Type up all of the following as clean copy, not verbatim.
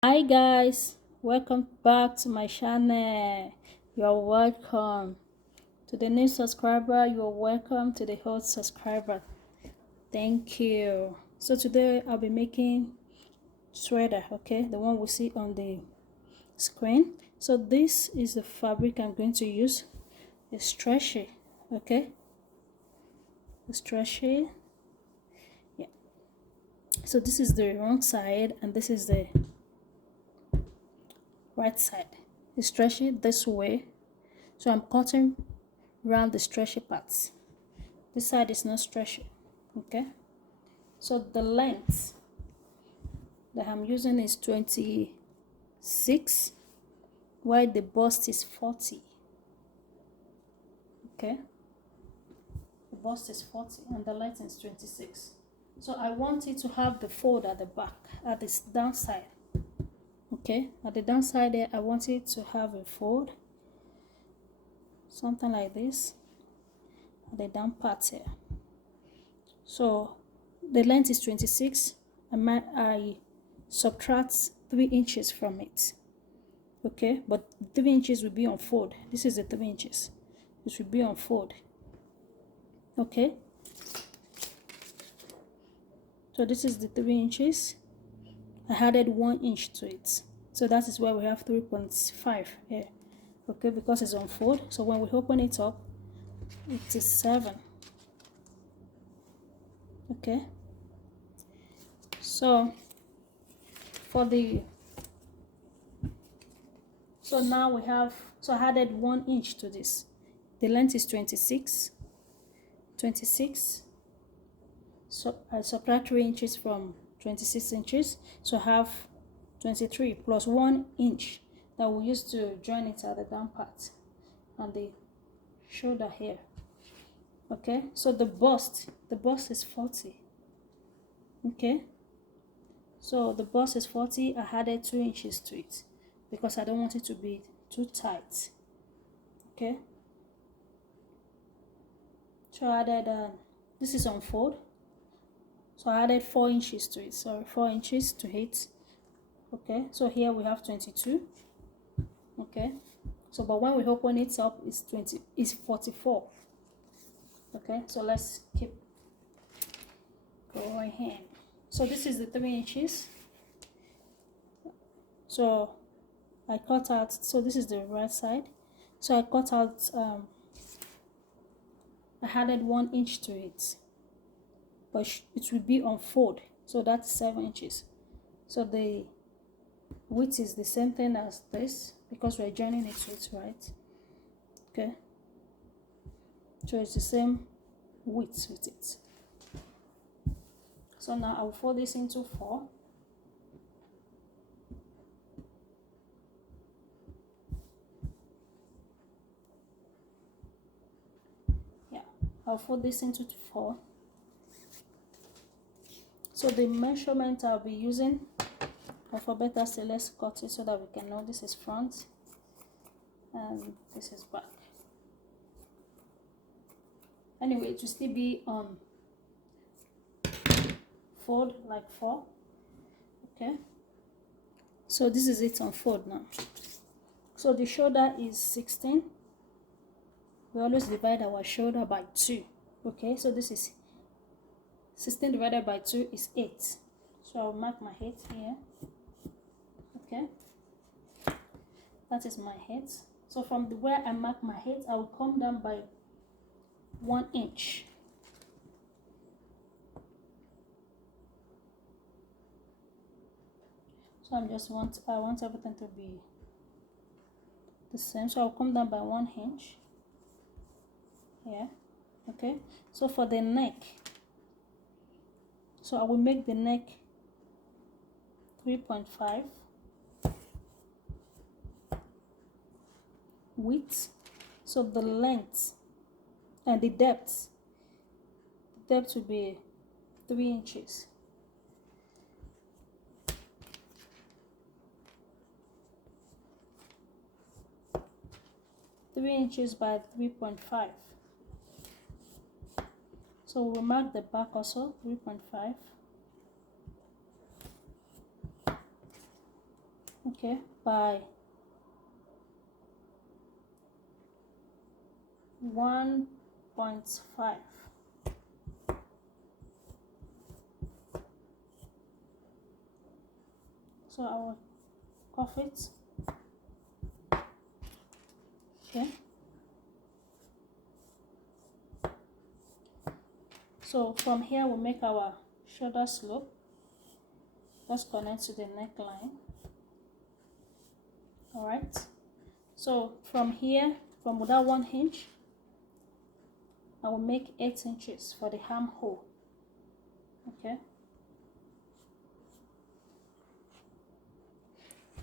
Hi guys, welcome back to my channel. You're welcome. To the new subscriber, you're welcome. To the old subscriber, thank you. So today I'll be making sweater, okay, the one we see on the screen. So this is the fabric I'm going to use. It's stretchy, okay, it's stretchy. Yeah, so this is the wrong side and this is the right side. It's stretchy this way, so I'm cutting around the stretchy parts. This side is not stretchy, okay. So the length that I'm using is 26, while the bust is 40, okay. The bust is 40 and the length is 26. So I want it to have the fold at the back, at this downside, okay. At the downside there, I want it to have a fold, something like this, at the down part here. So the length is 26. I subtract 3 inches from it, okay, but 3 inches will be on fold. This is the 3 inches, this will be on fold, okay. So this is the 3 inches. I added 1 inch to it, so that is why we have 3.5 here, okay, because it's on fold. So when we open it up, it is 7, okay. So for the so now we have, so I added 1 inch to this. The length is 26. So I subtract 3 inches from 26 inches, so I have 23 plus 1 inch that we use to join it at the down part and the shoulder here, okay. So the bust is 40, okay. So the bust is 40. I added 2 inches to it because I don't want it to be too tight, okay. So I added this is on fold, so I added 4 inches to it, sorry, 4 inches to it, okay. So here we have 22, okay. So but when we open it up, it's 44, okay. So let's keep going here. So this is the 3 inches. So I cut out, so this is the right side, so I cut out I added 1 inch to it, but it will be on fold, so that's 7 inches. So the width is the same thing as this because we're joining it to it, right, okay. So it's the same width with it. So now I'll fold this into 4. Yeah, I'll fold this into 4. So the measurement I'll be using, or for better say, let's cut it so that we can know this is front and this is back. Anyway, it will still be fold like 4, okay. So this is it on fold now. So the shoulder is 16. We always divide our shoulder by 2, okay. So this is 16 divided by 2 is 8. So I'll mark my height here, okay. That is my height. So from the where I mark my height, I will come down by 1 inch. So I want everything to be the same. So I'll come down by 1 inch. Yeah, okay. So for the neck, so I will make the neck 3.5 width. So the length and the depth will be 3 inches. 3 inches by 3.5. So we'll mark the back also 3.5. okay, by 1.5. So I will cuff it. Okay. So from here we make our shoulder slope. Just connect to the neckline. Alright. So from here, from that 1 inch, I will make 8 inches for the armhole. Okay.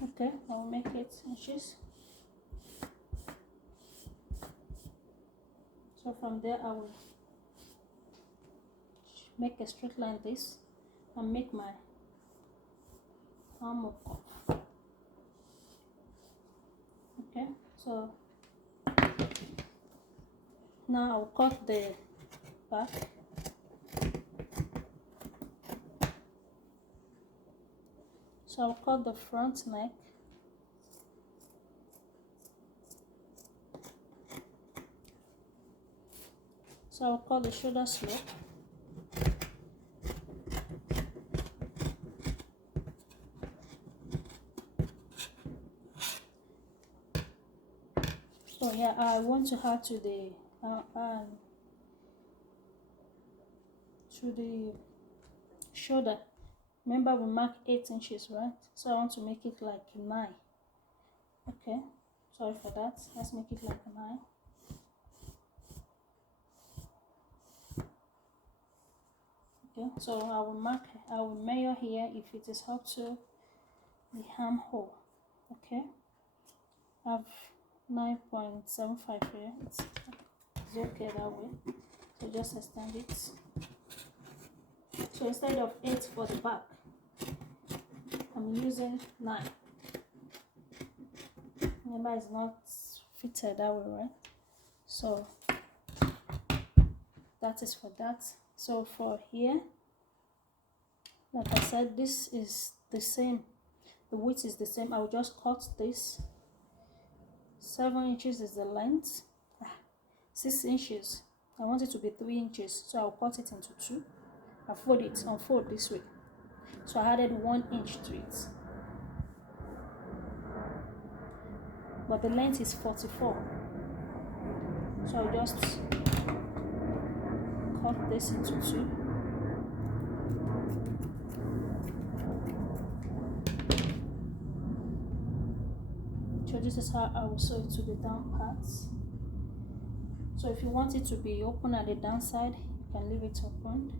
Okay, I will make 8 inches. So from there I will make a straight line this and make my armhole cuff. Okay, so now I'll cut the back. So I'll cut the front neck. So I'll cut the shoulder slope. So yeah, I want to add to the shoulder. Remember we marked 8 inches, right? So I want to make it like 9. Okay, sorry for that. Let's make it like 9. Okay, so I will measure here if it is up to the armhole. Okay, I have 9.75 here. It's okay that way. So just extend it. So instead of 8 for the back, I'm using 9. Remember, it's not fitted that way, right? So that is for that. So for here, like I said, this is the same. The width is the same. I will just cut this. 7 inches is the length. 6 inches. I want it to be 3 inches, so I'll cut it into 2. I fold it, unfold this way. So I added 1 inch to it. But the length is 44. So I'll just cut this into 2. So this is how I will sew it to the down parts. So if you want it to be open at the downside, you can leave it open.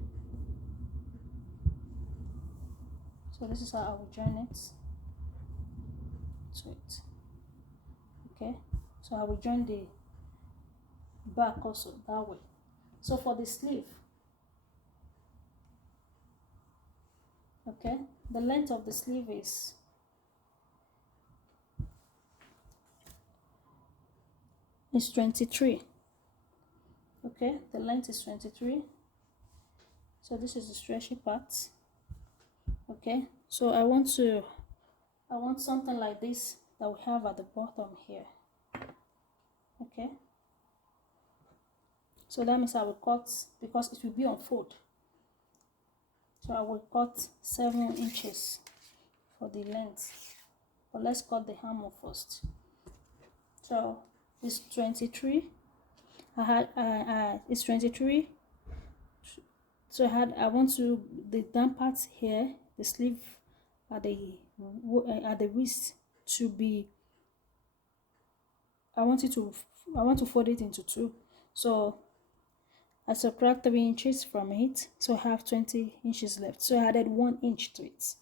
So this is how I will join it to it. Okay, so I will join the back also that way. So for the sleeve, okay, the length of the sleeve is 23. Okay, the length is 23. So this is the stretchy part. Okay, so I want something like this that we have at the bottom here. Okay, so that means I will cut, because it will be on fold, so I will cut 7 inches for the length. But let's cut the armhole first. So it's 23. It's 23. So I want to the down part here, the sleeve at the wrist to be. I want to fold it into 2. So I subtract 3 inches from it, so I have 20 inches left. So I added 1 inch to it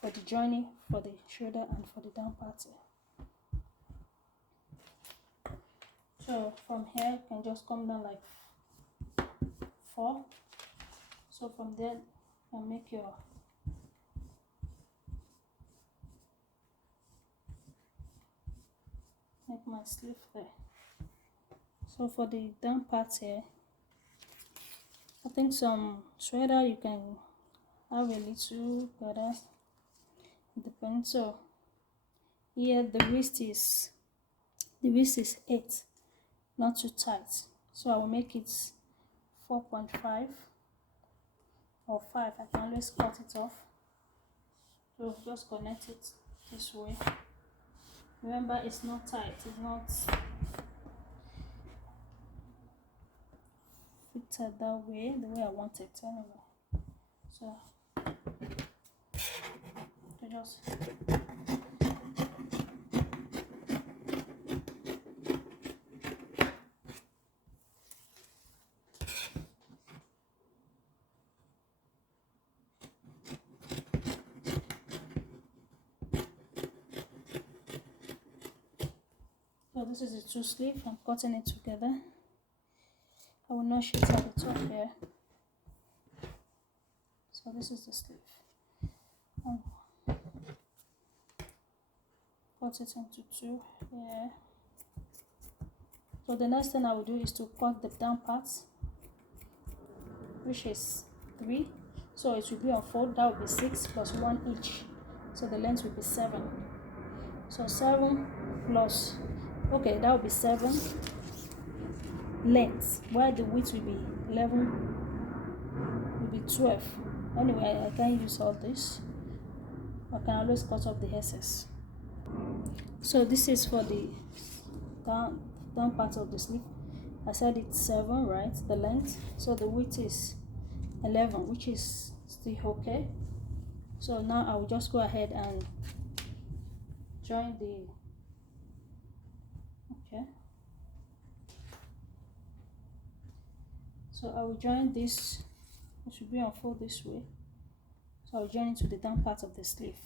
for the joining, for the shoulder, and for the down part here. So from here, you can just come down like 4. So from there, you make my sleeve there. So for the down part here, I think some sweater you can have a little better. It depends. So here the wrist is 8, not too tight, so I will make it 4.5 or 5. I can always cut it off, so just connect it this way. Remember, it's not tight, it's not fitted that way, the way I want it anyway. So just so this is the 2 sleeve. I'm cutting it together. I will not shoot at the top here. So this is the sleeve. Cut it into 2 here. So the next thing I will do is to cut the down parts, which is 3. So it will be on 4. That will be 6 plus 1 each. So the length will be 7. So 7 plus, okay, that will be 7 length, while the width will be 11, will be 12. Anyway, I can use all this. I can always cut off the excess. So this is for the down part of the sleeve. I said it's 7, right, the length. So the width is 11, which is still okay. So now I will just go ahead and join the, okay, so I will join this. It should be on 4 this way. So I'll join it to the down part of the sleeve.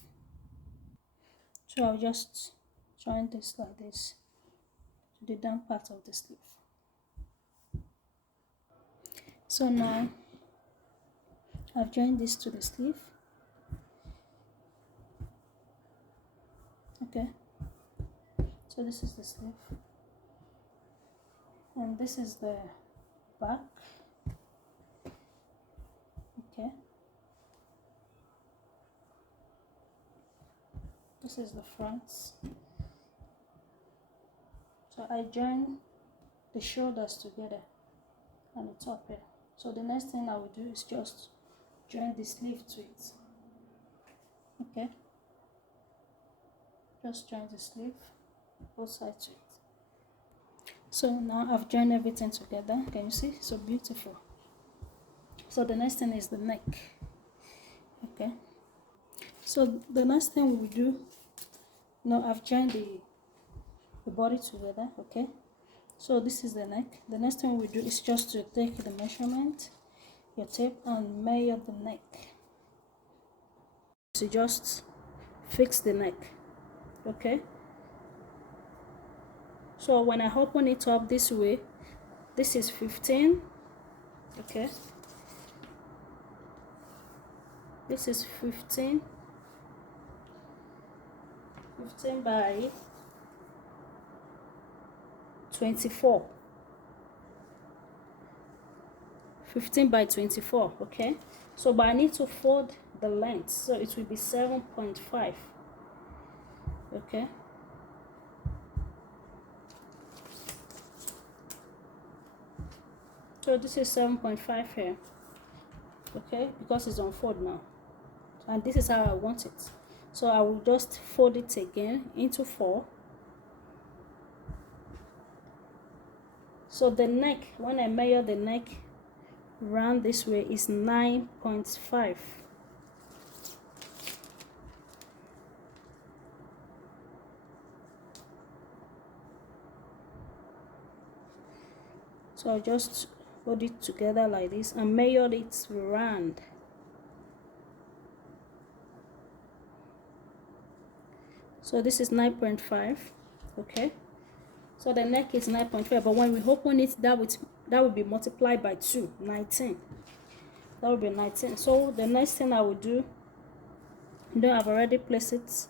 So I'll just join this like this to the down part of the sleeve. So now I've joined this to the sleeve. Okay, so this is the sleeve, and this is the back. Okay, this is the front. So I join the shoulders together and the top here. So the next thing I will do is just join the sleeve to it. Okay, just join the sleeve, both sides to it. So now I've joined everything together. Can you see? So beautiful. So the next thing is the neck. Okay, so the next thing we do, now I've joined the body together. Okay, so this is the neck. The next thing we do is just to take the measurement, your tape, and measure the neck. So just fix the neck. Okay, so when I open it up this way, this is 15. Okay, this is 15 by 24. 15 by 24. Okay, so but I need to fold the length, so it will be 7.5. Okay, so this is 7.5 here. Okay, because it's on fold now, and this is how I want it. So I will just fold it again into 4. So the neck, when I measure the neck round this way, is 9.5. So I'll just hold it together like this and measure it round. So this is 9.5. Okay, so the neck is 9.5, but when we open it, that would be multiplied by 2, 19. That would be 19. So the next thing I will do, I've already placed it,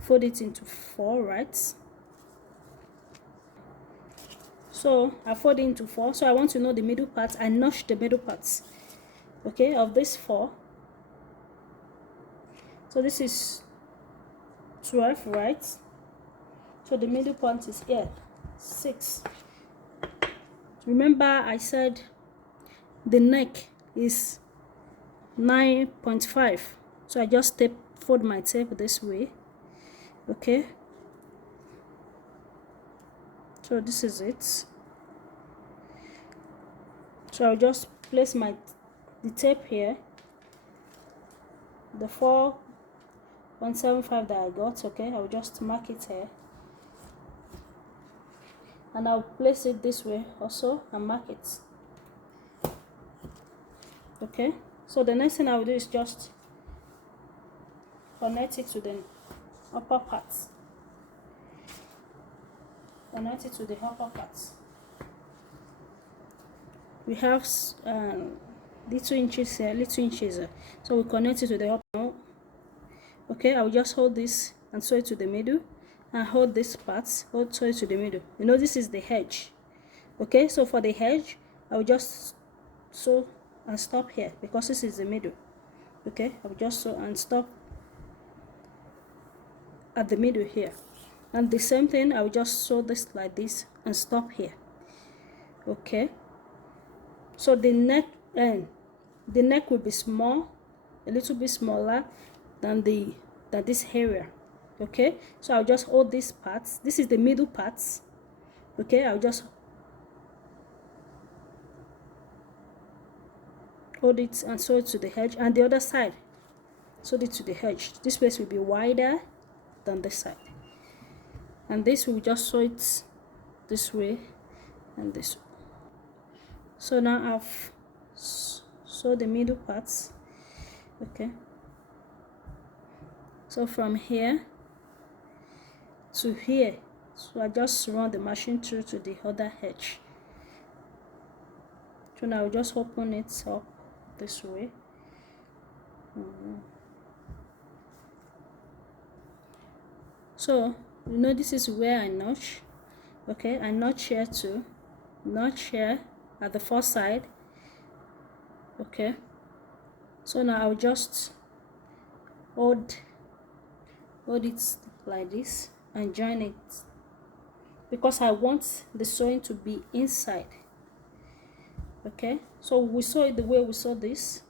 fold it into 4, right? So I fold it into 4. So I want to know the middle part. I notch the middle parts, okay, of this 4. So this is 12, right? So the middle point is here, 6. Remember I said the neck is 9.5, so I just fold my tape this way. Okay, so this is it. So I'll just place the tape here, the 4.75 that I got. Okay, I'll just mark it here, and I'll place it this way also and mark it. Okay, so the next thing I will do is just connect it to the upper part. Connect it to the upper part. We have little inches here, little inches here. So we connect it to the upper. Okay, I'll just hold this and sew it to the middle, and hold this part, sew it to the middle. You know, this is the edge. Okay, so for the edge, I will just sew and stop here because this is the middle. Okay, I will just sew and stop at the middle here, and the same thing, I will just sew this like this and stop here. Okay, so the neck will be small, a little bit smaller than this area. Okay, so I'll just hold this part. This is the middle part. Okay, I'll just hold it and sew it to the edge, and the other side sew it to the edge. This place will be wider than this side, and this will just sew it this way and this way. So now I've sewed the middle parts. Okay, so from here to here, so I just run the machine through to the other edge. So now I'll just open it up this way. So you know, this is where I notch. Okay, I notch here too, notch here at the first side. Okay, so now I'll just hold it like this and join it, because I want the sewing to be inside. Okay, so we sew it the way we sew this.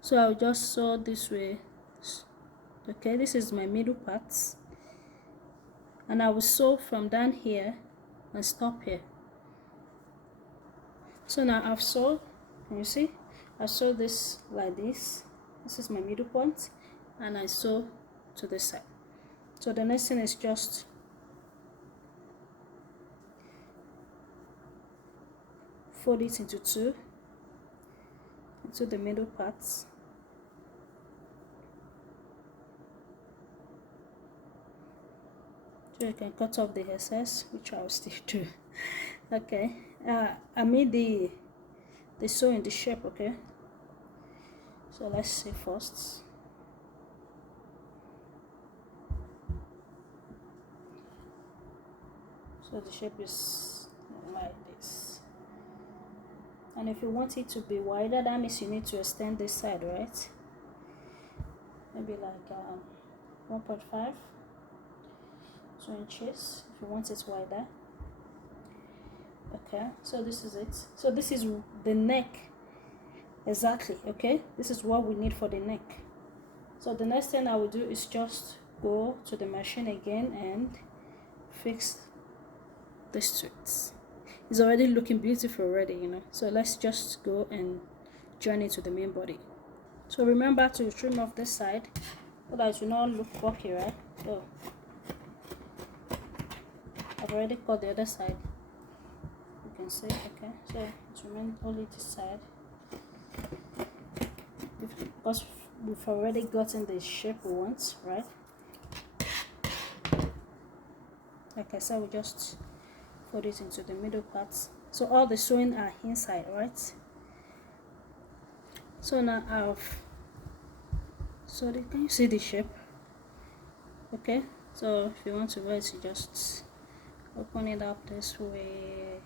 So I'll just sew this way. Okay, this is my middle part, and I will sew from down here and stop here. So now I've sewed, can you see? I sew this like this. This is my middle point, and I sew to this side. So the next thing is just fold it into two, into the middle parts. So you can cut off the excess, which I will still do. Okay, I made the sew in the shape. Okay, so let's see first. So the shape is like this, and if you want it to be wider, that means you need to extend this side, right? Maybe like 1.5 inches if you want it wider. Okay, so this is it. So this is the neck exactly. Okay, this is what we need for the neck. So the next thing I will do is just go to the machine again and fix the strips. It's already looking beautiful already, you know. So let's just go and join it to the main body. So remember to trim off this side so that it will not look bulky, right? So I've already cut the other side, you can see. Okay, so it remains only this side, because we've already gotten the shape we want, right? Like I said, we just fold it into the middle parts, so all the sewing are inside, right? So now I've sewed it. Can you see the shape? Okay, so if you want to wear it, you just open it up this way.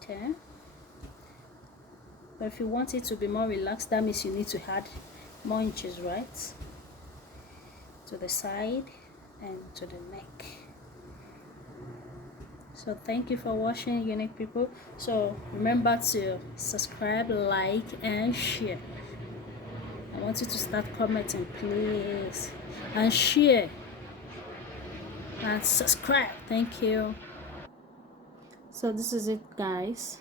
Okay, but if you want it to be more relaxed, that means you need to add more inches, right, to the side and to the neck. So thank you for watching, unique people. So remember to subscribe, like, and share. I want you to start commenting, please, and share and subscribe. Thank you. So this is it, guys.